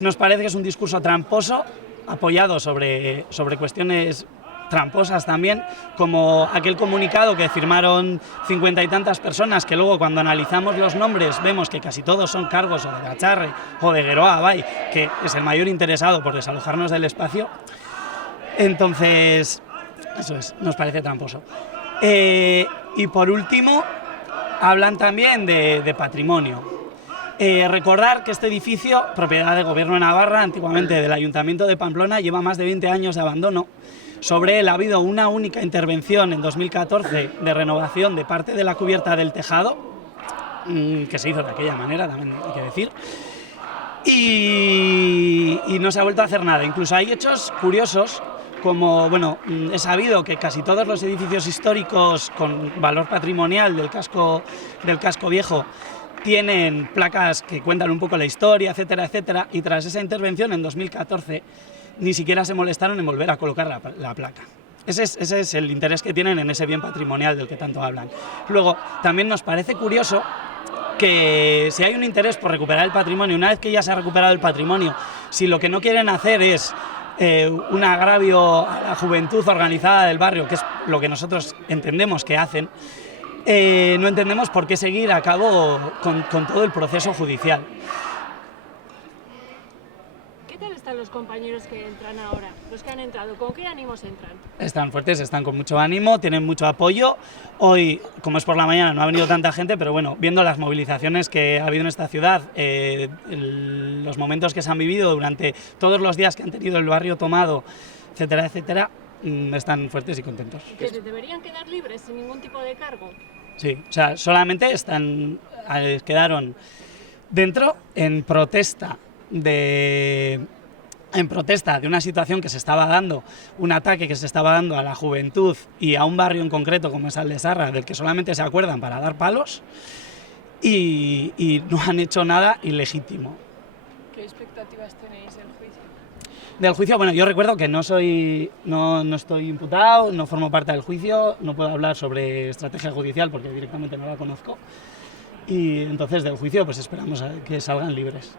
Nos parece que es un discurso tramposo, apoyado sobre cuestiones tramposas también, como aquel comunicado que firmaron 50 y tantas personas, que luego cuando analizamos los nombres vemos que casi todos son cargos o de Gacharre o de Geroa Abay, que es el mayor interesado por desalojarnos del espacio. Entonces, eso es, nos parece tramposo. Y por último, hablan también de patrimonio. Recordar que este edificio, propiedad del Gobierno de Navarra, antiguamente del Ayuntamiento de Pamplona, lleva más de 20 años de abandono. Sobre él ha habido una única intervención en 2014 de renovación de parte de la cubierta del tejado, que se hizo de aquella manera, también hay que decir, y no se ha vuelto a hacer nada. Incluso hay hechos curiosos, como, bueno, es sabido que casi todos los edificios históricos con valor patrimonial del casco viejo tienen placas que cuentan un poco la historia, etcétera, etcétera, y tras esa intervención en 2014 ni siquiera se molestaron en volver a colocar la placa. Ese es el interés que tienen en ese bien patrimonial del que tanto hablan. Luego, también nos parece curioso que si hay un interés por recuperar el patrimonio, una vez que ya se ha recuperado el patrimonio, si lo que no quieren hacer es un agravio a la juventud organizada del barrio, que es lo que nosotros entendemos que hacen, no entendemos por qué seguir a cabo con todo el proceso judicial. ¿Qué tal están los compañeros que entran ahora? Los que han entrado, ¿con qué ánimos entran? Están fuertes, están con mucho ánimo, tienen mucho apoyo. Hoy, como es por la mañana, no ha venido tanta gente, pero bueno, viendo las movilizaciones que ha habido en esta ciudad, los momentos que se han vivido durante todos los días que han tenido el barrio tomado, etcétera, etcétera, están fuertes y contentos. ¿Que se deberían quedar libres sin ningún tipo de cargo? Sí, o sea, solamente quedaron dentro en protesta de una situación que se estaba dando, un ataque que se estaba dando a la juventud y a un barrio en concreto como es Aldesarra, del que solamente se acuerdan para dar palos, y no han hecho nada ilegítimo. ¿Qué expectativas tenéis del juicio? Del juicio, bueno, yo recuerdo que no estoy imputado, no formo parte del juicio, no puedo hablar sobre estrategia judicial porque directamente no la conozco, y entonces del juicio pues esperamos a que salgan libres.